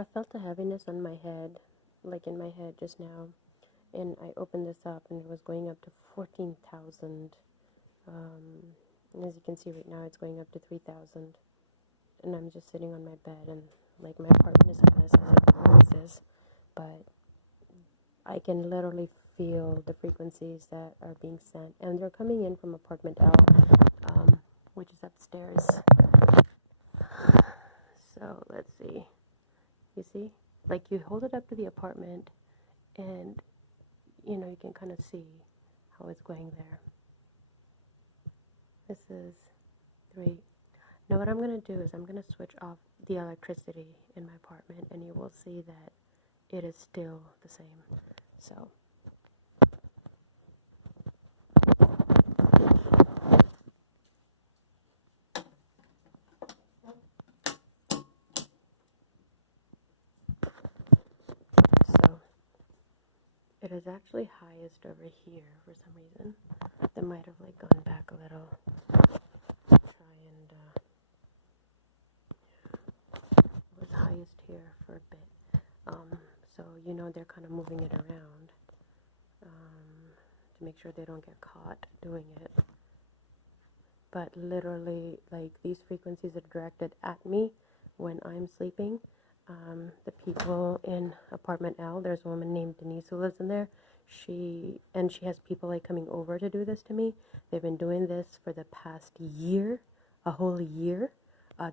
I felt a heaviness on my head, like in my head just now, and I opened this up and it was going up to 14,000. And as you can see right now, it's going up to 3,000. And I'm just sitting on my bed, and like my apartment is a mess as it always is, but I can literally feel the frequencies that are being sent, and they're coming in from apartment L, which is upstairs. So let's see. You see? Like you hold it up to the apartment, and you can kind of see how it's going there. This is 3. Now what I'm going to do is I'm going to switch off the electricity in my apartment, and you will see that it is still the same. So it is actually highest over here for some reason. That might have like gone back a little. Try and it was highest here for a bit. So they're kind of moving it around to make sure they don't get caught doing it. But literally, like these frequencies are directed at me when I'm sleeping. The people in apartment L, there's a woman named Denise who lives in there. She has people like coming over to do this to me. They've been doing this for the past year, a whole year.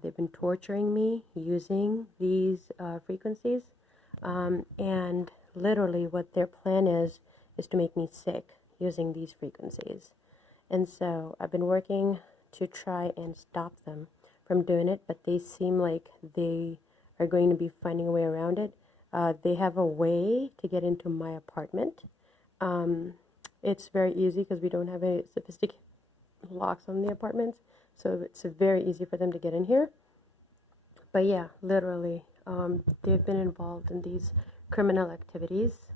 They've been torturing me using these frequencies. And literally what their plan is to make me sick using these frequencies. And so I've been working to try and stop them from doing it, but they seem like they are going to be finding a way around it. They have a way to get into my apartment. It's very easy because we don't have any sophisticated locks on the apartments, so it's very easy for them to get in here. But yeah, literally, they've been involved in these criminal activities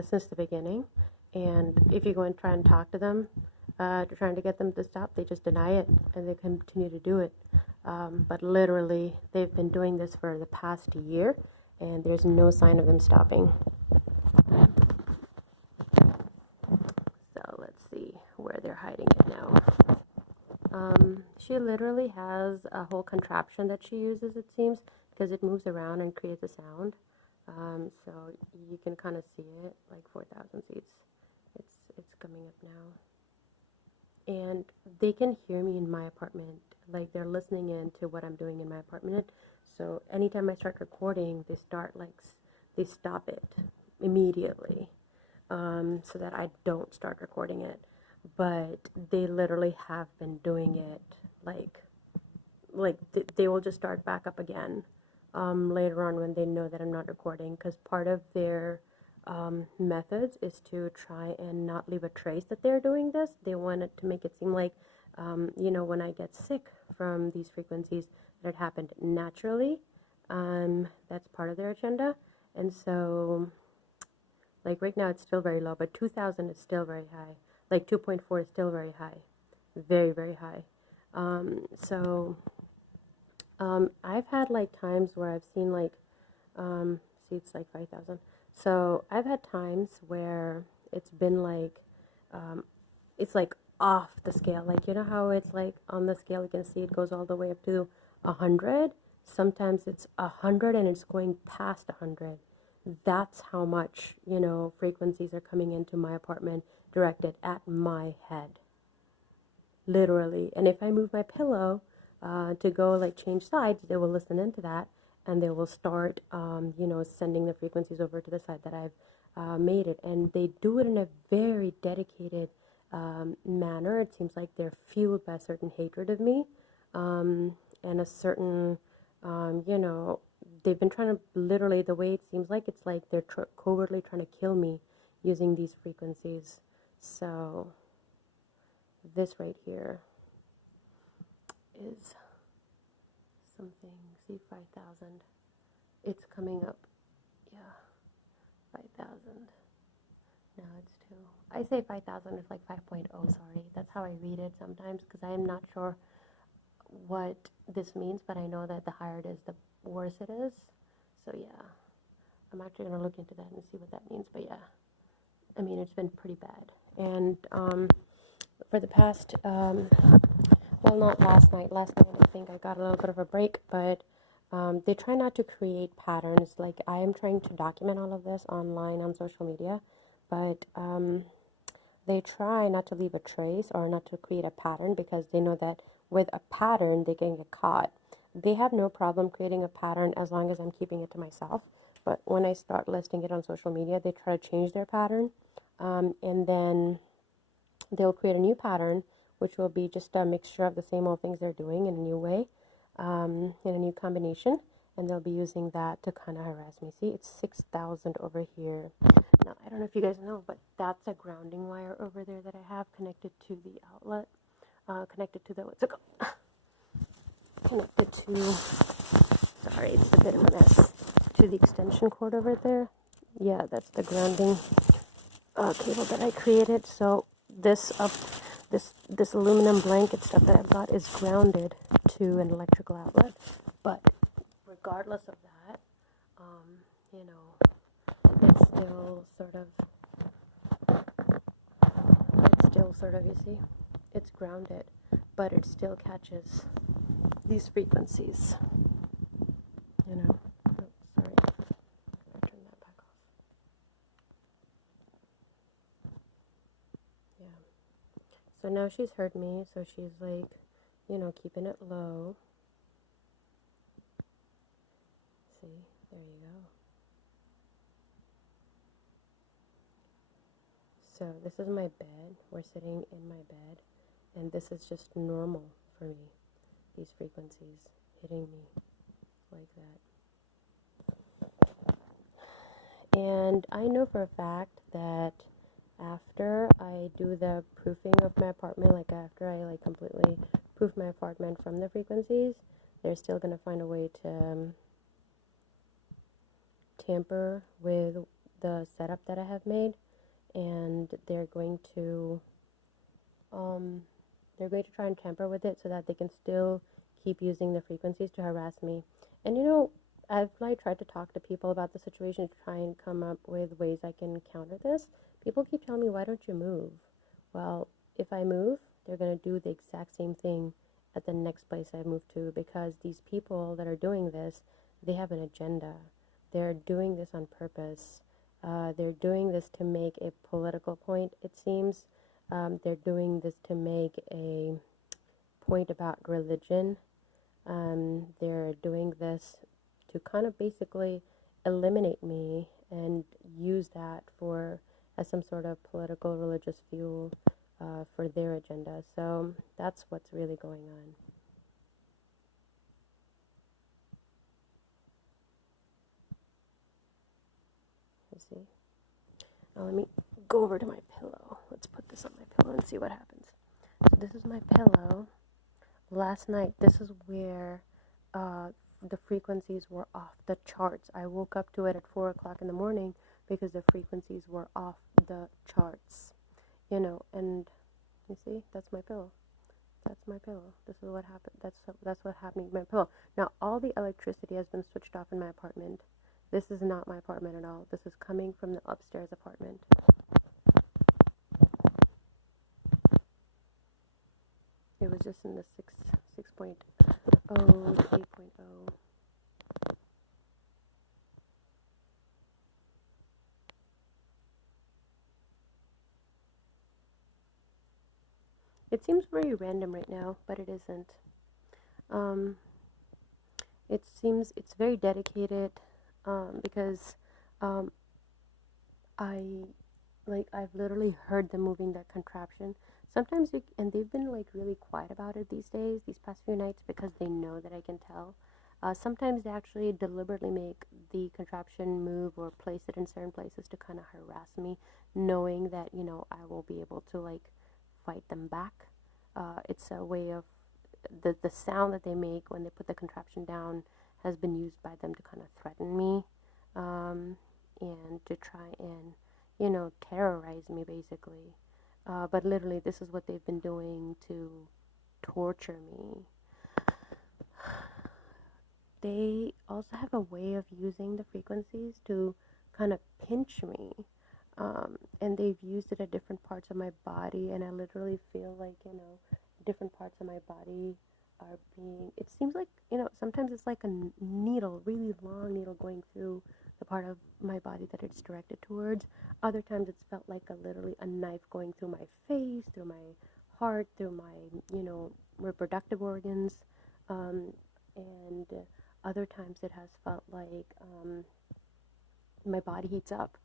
since the beginning. And if you go and try and talk to them, trying to get them to stop, they just deny it and they continue to do it. But literally, they've been doing this for the past year, and there's no sign of them stopping. So let's see where they're hiding it now. She literally has a whole contraption that she uses, it seems, because it moves around and creates a sound. So you can kind of see it, like 4,000 seats. It's coming up now. And they can hear me in my apartment, like they're listening in to what I'm doing in my apartment. So anytime I start recording, they stop it immediately, so that I don't start recording it. But they literally have been doing it, like they will just start back up again later on when they know that I'm not recording, because part of their methods is to try and not leave a trace that they're doing this. They want it to make it seem like, when I get sick from these frequencies, that it happened naturally. That's part of their agenda. And so, like right now it's still very low, but 2,000 is still very high. Like 2.4 is still very high. Very, very high. I've had like times where I've seen like, see, it's like 5,000. So I've had times where it's been like, it's like off the scale. Like, you know how it's like on the scale, you can see it goes all the way up to 100. Sometimes it's 100 and it's going past 100. That's how much, frequencies are coming into my apartment directed at my head. Literally. And if I move my pillow to go like change sides, they will listen into that. And they will start, sending the frequencies over to the side that I've made it. And they do it in a very dedicated manner. It seems like they're fueled by a certain hatred of me, and a certain, they've been trying to, literally, the way it seems like, it's like they're covertly trying to kill me using these frequencies. So this right here is something, see, 5,000. It's coming up, yeah, 5,000. No, it's 2. I say 5,000, it's like 5.0, sorry. That's how I read it sometimes, because I am not sure what this means, but I know that the higher it is, the worse it is. So yeah, I'm actually going to look into that and see what that means. But yeah, I mean, it's been pretty bad. And for the past, well, not last night. Last night, I think I got a little bit of a break, but they try not to create patterns. Like, I am trying to document all of this online on social media, but they try not to leave a trace or not to create a pattern because they know that with a pattern, they can get caught. They have no problem creating a pattern as long as I'm keeping it to myself. But when I start listing it on social media, they try to change their pattern. And then they'll create a new pattern, which will be just a mixture of the same old things they're doing in a new way, in a new combination. And they'll be using that to kind of harass me. See, it's 6,000 over here. Now, I don't know if you guys know, but that's a grounding wire over there that I have connected to the outlet. Connected to the, what's it called? Connected to, sorry, it's a bit of a mess, to the extension cord over there. Yeah, that's the grounding cable that I created. So this this aluminum blanket stuff that I've got is grounded to an electrical outlet. But regardless of that, you know, it's still sort of, you see, it's grounded, but it still catches these frequencies, you know. Oh, sorry, I'll turn that back off. Yeah. So now she's heard me, so she's like, you know, keeping it low. See, there you go. So this is my bed. We're sitting in my bed, and this is just normal for me. These frequencies hitting me like that. And I know for a fact that after I do the proofing of my apartment, like after I like completely proof my apartment from the frequencies, they're still going to find a way to tamper with the setup that I have made, and they're going to try and tamper with it so that they can still keep using the frequencies to harass me. And you know, I've like tried to talk to people about the situation to try and come up with ways I can counter this. People keep telling me, why don't you move? Well, if I move, they're going to do the exact same thing at the next place I move to, because these people that are doing this, they have an agenda. They're doing this on purpose. They're doing this to make a political point, it seems. They're doing this to make a point about religion. They're doing this to kind of basically eliminate me and use that for as some sort of political religious fuel for their agenda. So that's what's really going on. You see? Now let me go over to my pillow. Let's put this on my pillow and see what happens. So this is my pillow. Last night, this is where the frequencies were off the charts. I woke up to it at 4 o'clock in the morning because the frequencies were off the charts. You know, and you see, that's my pillow. That's my pillow. This is what happened. That's what happened with my pillow. Now, all the electricity has been switched off in my apartment. This is not my apartment at all. This is coming from the upstairs apartment. It was just in the 6.0 to 8.0. It seems very random right now, but it isn't. It seems it's very dedicated because I've literally heard them moving that contraption. Sometimes, and they've been like really quiet about it these days, these past few nights, because they know that I can tell. Sometimes they actually deliberately make the contraption move or place it in certain places to kind of harass me, knowing that, you know, I will be able to like fight them back. It's a way of the sound that they make when they put the contraption down has been used by them to kind of threaten me, and to try and, you know, terrorize me basically. But literally, this is what they've been doing to torture me. they also have a way of using the frequencies to kind of pinch me. And they've used it at different parts of my body, and I literally feel like, different parts of my body are being, it seems like, sometimes it's like a needle, really long needle going through the part of my body that it's directed towards. Other times it's felt like literally a knife going through my face, through my heart, through my, reproductive organs. And other times it has felt like my body heats up.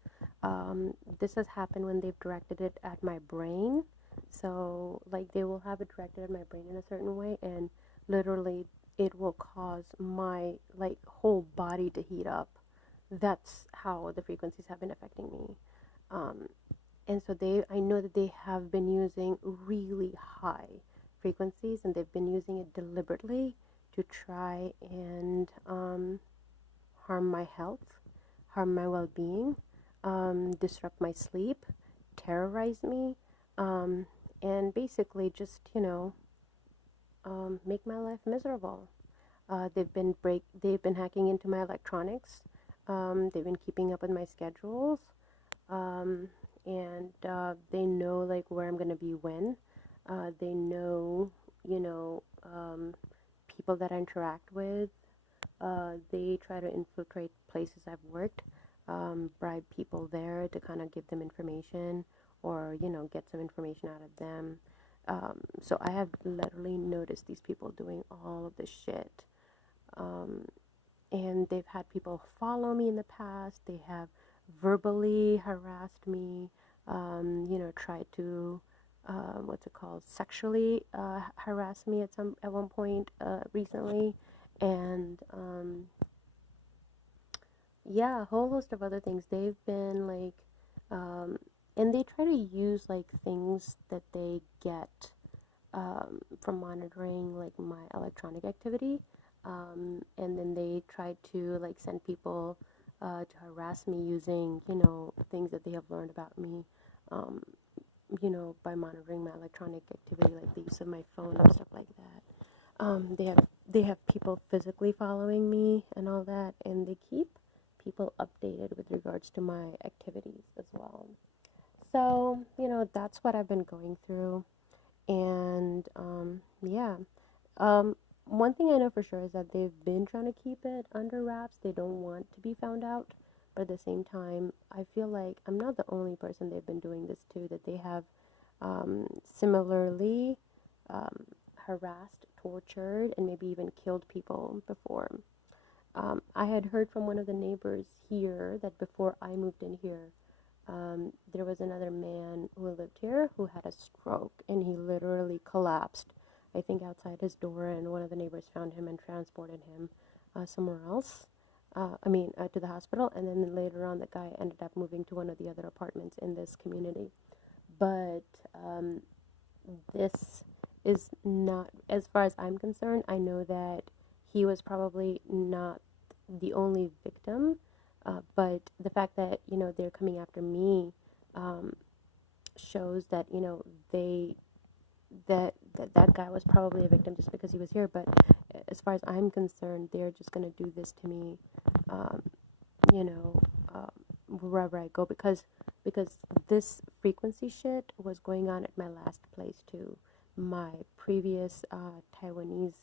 This has happened when they've directed it at my brain. So, like, they will have it directed at my brain in a certain way, and literally it will cause my, like, whole body to heat up. That's how the frequencies have been affecting me. And so I know that they have been using really high frequencies, and they've been using it deliberately to try and harm my health, harm my well-being, disrupt my sleep, terrorize me, and basically just, make my life miserable. They've been hacking into my electronics. They've been keeping up with my schedules, and they know, like, where I'm gonna be when. They know, people that I interact with. They try to infiltrate places I've worked, bribe people there to kind of give them information, or, get some information out of them. So I have literally noticed these people doing all of this shit. And they've had people follow me in the past. They have verbally harassed me, tried to, sexually harass me at one point recently. And yeah, a whole host of other things. They've been like, and they try to use like things that they get from monitoring like my electronic activity, and then they try to like send people to harass me using things that they have learned about me, by monitoring my electronic activity, like the use of my phone and stuff like that. They have people physically following me and all that, and they keep people updated with regards to my activities as well. So, that's what I've been going through. And, yeah. One thing I know for sure is that they've been trying to keep it under wraps. They don't want to be found out. But at the same time, I feel like I'm not the only person they've been doing this to, that they have similarly harassed, tortured, and maybe even killed people before. I had heard from one of the neighbors here that before I moved in here, there was another man who lived here who had a stroke, and he literally collapsed, I think, outside his door, and one of the neighbors found him and transported him somewhere else. To the hospital, and then later on the guy ended up moving to one of the other apartments in this community. But this is not, as far as I'm concerned, I know that he was probably not the only victim, but the fact that, they're coming after me shows that, that guy was probably a victim just because he was here. But as far as I'm concerned, they're just going to do this to me, wherever I go, because this frequency shit was going on at my last place too. My previous Taiwanese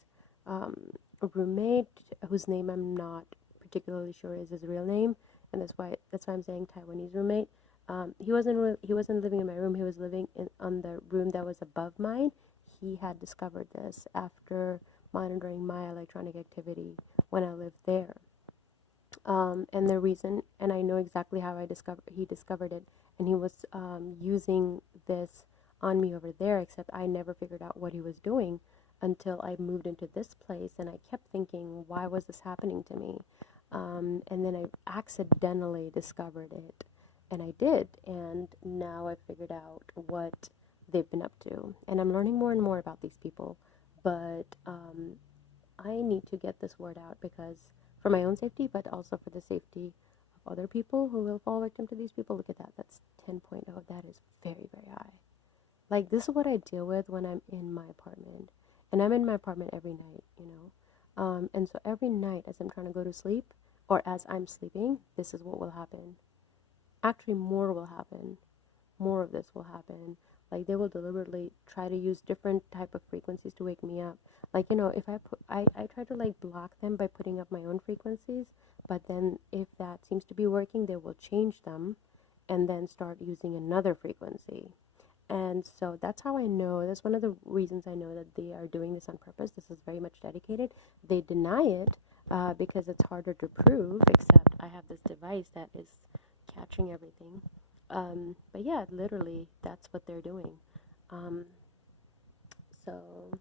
roommate, whose name I'm not particularly sure is his real name, and that's why I'm saying Taiwanese roommate. He wasn't living in my room. He was living on the room that was above mine. He had discovered this after monitoring my electronic activity when I lived there. And the reason, and I know exactly how he discovered it, and he was using this on me over there, except I never figured out what he was doing until I moved into this place, and I kept thinking, why was this happening to me? And then I accidentally discovered it, and I did, and now I figured out what they've been up to, and I'm learning more and more about these people, but I need to get this word out, because for my own safety, but also for the safety of other people who will fall victim to these people. Look at that. That's 10.0. That is very, very high. Like, this is what I deal with when I'm in my apartment. And I'm in my apartment every night, And so every night as I'm trying to go to sleep, or as I'm sleeping, this is what will happen. Actually, more will happen. More of this will happen. Like, they will deliberately try to use different type of frequencies to wake me up. Like, if I try to like block them by putting up my own frequencies, but then if that seems to be working, they will change them and then start using another frequency. And so that's how I know, that's one of the reasons I know that they are doing this on purpose. This is very much dedicated. They deny it because it's harder to prove, except I have this device that is catching everything. But yeah, literally, that's what they're doing. So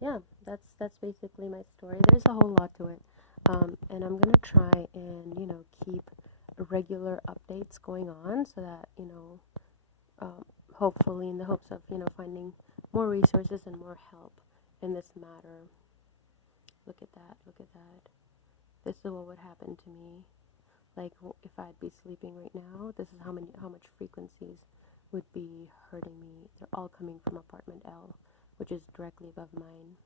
yeah, that's basically my story. There's a whole lot to it, and I'm gonna try and keep regular updates going on so that hopefully in the hopes of finding more resources and more help in this matter. Look at that! Look at that! This is what would happen to me. Like, if I'd be sleeping right now, this is how much frequencies would be hurting me. They're all coming from apartment L, which is directly above mine.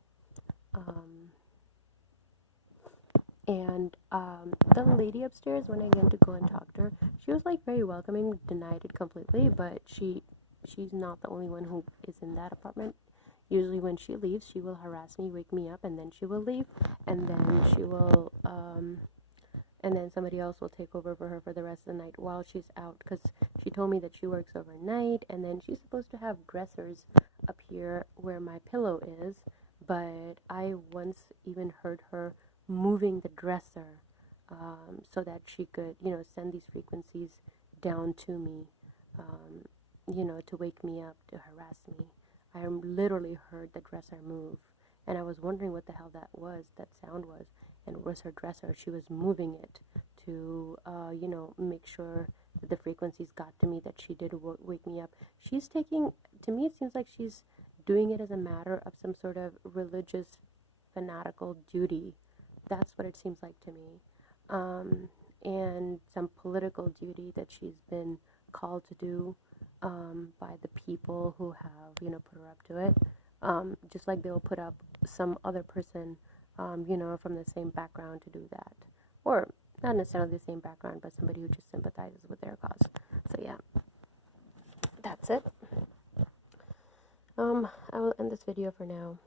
And the lady upstairs, when I went to go and talk to her, she was like very welcoming, denied it completely, but she's not the only one who is in that apartment. Usually when she leaves, she will harass me, wake me up, and then she will leave, and then she will and then somebody else will take over for her for the rest of the night while she's out, because she told me that she works overnight, and then she's supposed to have dressers up here where my pillow is, but I once even heard her moving the dresser so that she could, send these frequencies down to me, to wake me up, to harass me. I literally heard the dresser move, and I was wondering what the hell that sound was, and it was her dresser. She was moving it to, make sure that the frequencies got to me, that she did wake me up. She's taking, to me, it seems like she's doing it as a matter of some sort of religious, fanatical duty. That's what it seems like to me. And some political duty that she's been called to do by the people who have, put her up to it. Just like they'll put up some other person, from the same background to do that. Or not necessarily the same background, but somebody who just sympathizes with their cause. So yeah, that's it. I will end this video for now.